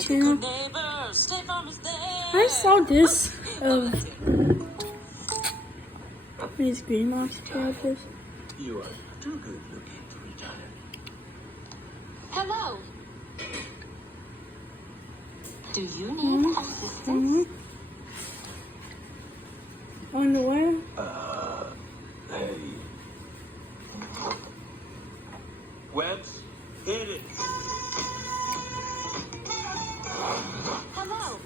channel. I saw this of these Green Monster characters. You are too good looking to retire. Hello. Do you need assistance? Underwear? Hey. Webs, hit it. Hello.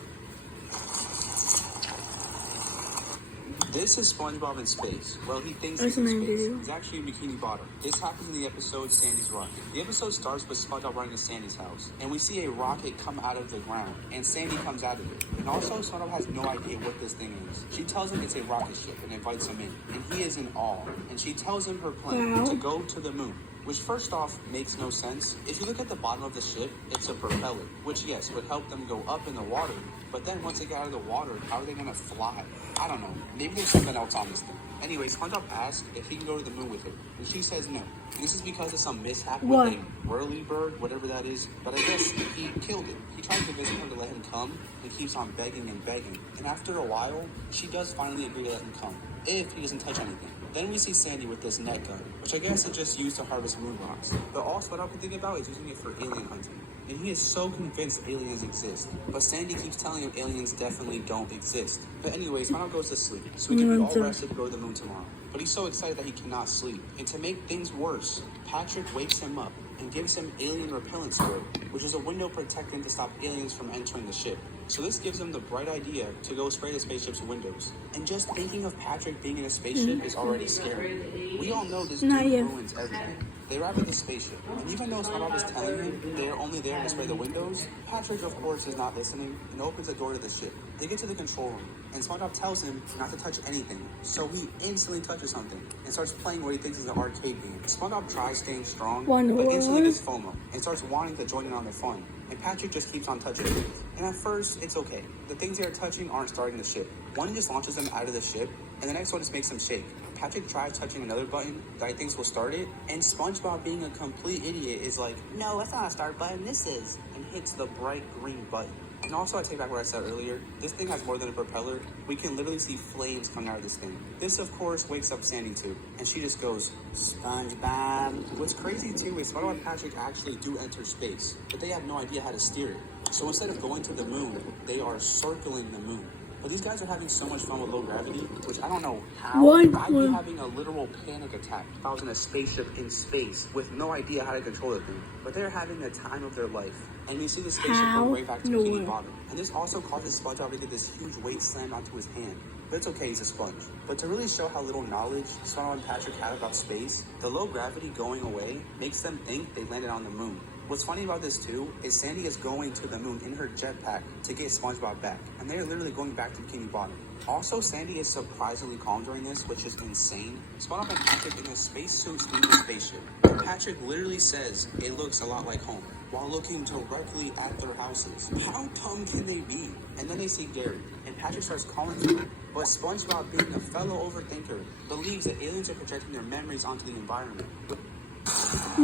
This is SpongeBob in space. Well, he thinks That's he's in an space. idea. He's actually in Bikini Bottom. This happens in the episode Sandy's Rocket. The episode starts with SpongeBob running to Sandy's house, and we see a rocket come out of the ground, and Sandy comes out of it. And also, SpongeBob has no idea what this thing is. She tells him it's a rocket ship and invites him in, and he is in awe. And she tells him her plan to go to the moon, which first off makes no sense. If you look at the bottom of the ship, it's a propeller, which yes, would help them go up in the water, but then once they get out of the water, how are they gonna fly? I don't know. Maybe there's something else on this thing. Anyway, SpongeBob asks if he can go to the moon with her, and she says no. And this is because of some mishap with a whirlybird, whatever that is, but I guess he killed it. He tried to convince her to let him come, and keeps on begging and begging. And after a while, she does finally agree to let him come, if he doesn't touch anything. Then we see Sandy with this net gun, which I guess is just used to harvest moon rocks. But also what I can think about is using it for alien hunting. And he is so convinced aliens exist. But Sandy keeps telling him aliens definitely don't exist. But anyways, SpongeBob goes to sleep, so he can be all rested to go to the moon tomorrow. But he's so excited that he cannot sleep. And to make things worse, Patrick wakes him up and gives him alien repellent spray, which is a window protecting to stop aliens from entering the ship. So this gives him the bright idea to go spray the spaceship's windows. And just thinking of Patrick being in a spaceship is already scary. We all know this dude ruins everything. They arrive at the spaceship, and even though SpongeBob is telling him they're only there to spray the windows, Patrick, of course, is not listening and opens the door to the ship. They get to the control room, and SpongeBob tells him not to touch anything, so he instantly touches something and starts playing what he thinks is an arcade game. SpongeBob tries staying strong, but instantly gets FOMO and starts wanting to join in on the fun, and Patrick just keeps on touching it. And at first, it's okay. The things they are touching aren't starting the ship. One just launches them out of the ship, and the next one just makes them shake. Patrick tries touching another button that he thinks will start it, and SpongeBob, being a complete idiot, is like, no, that's not a start button, this is, and hits the bright green button. And also, I take back what I said earlier, this thing has more than a propeller. We can literally see flames coming out of this thing. This, of course, wakes up Sandy too, and she just goes, SpongeBob. What's crazy too is SpongeBob and Patrick actually do enter space, but they have no idea how to steer it. So instead of going to the moon, they are circling the moon. But these guys are having so much fun with low gravity, which I don't know how. I'd be having a literal panic attack if I was in a spaceship in space with no idea how to control the thing. But they're having the time of their life. And we see the spaceship go right back to Bikini Bottom. And this also causes SpongeBob to get this huge weight slammed onto his hand. But it's okay, he's a sponge. But to really show how little knowledge SpongeBob and Patrick had about space, the low gravity going away makes them think they landed on the moon. What's funny about this too is Sandy is going to the moon in her jetpack to get SpongeBob back, and they're literally going back to Bikini Bottom. Also, Sandy is surprisingly calm during this, which is insane. SpongeBob and Patrick in a spacesuit leave the spaceship. Patrick literally says it looks a lot like home, while looking directly at their houses. How dumb can they be? And then they see Gary, and Patrick starts calling him, but SpongeBob, being a fellow overthinker, believes that aliens are projecting their memories onto the environment.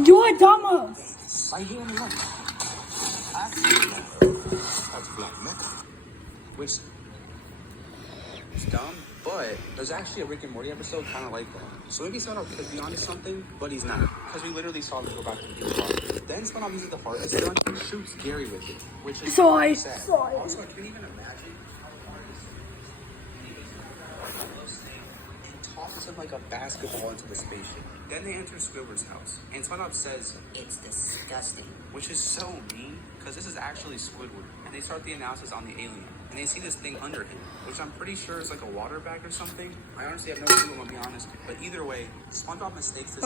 You're dumbass. Right here in the room. That's Black Mecca. Which is dumb, but there's actually a Rick and Morty episode kind of like that. So maybe SpongeBob could be onto something, but he's not. Because we literally saw him go back to the beginning. Then SpongeBob uses the harvest gun and shoots Gary with it, which is sad. Also, I can't even imagine how hard this is. And tosses him like a basketball into the spaceship. Then they enter Squidward's house, and SpongeBob says, it's disgusting, which is so mean, because this is actually Squidward. And they start the analysis on the alien, and they see this thing under him, which I'm pretty sure is like a water bag or something. I honestly have no clue, I'll be honest, but either way, SpongeBob mistakes this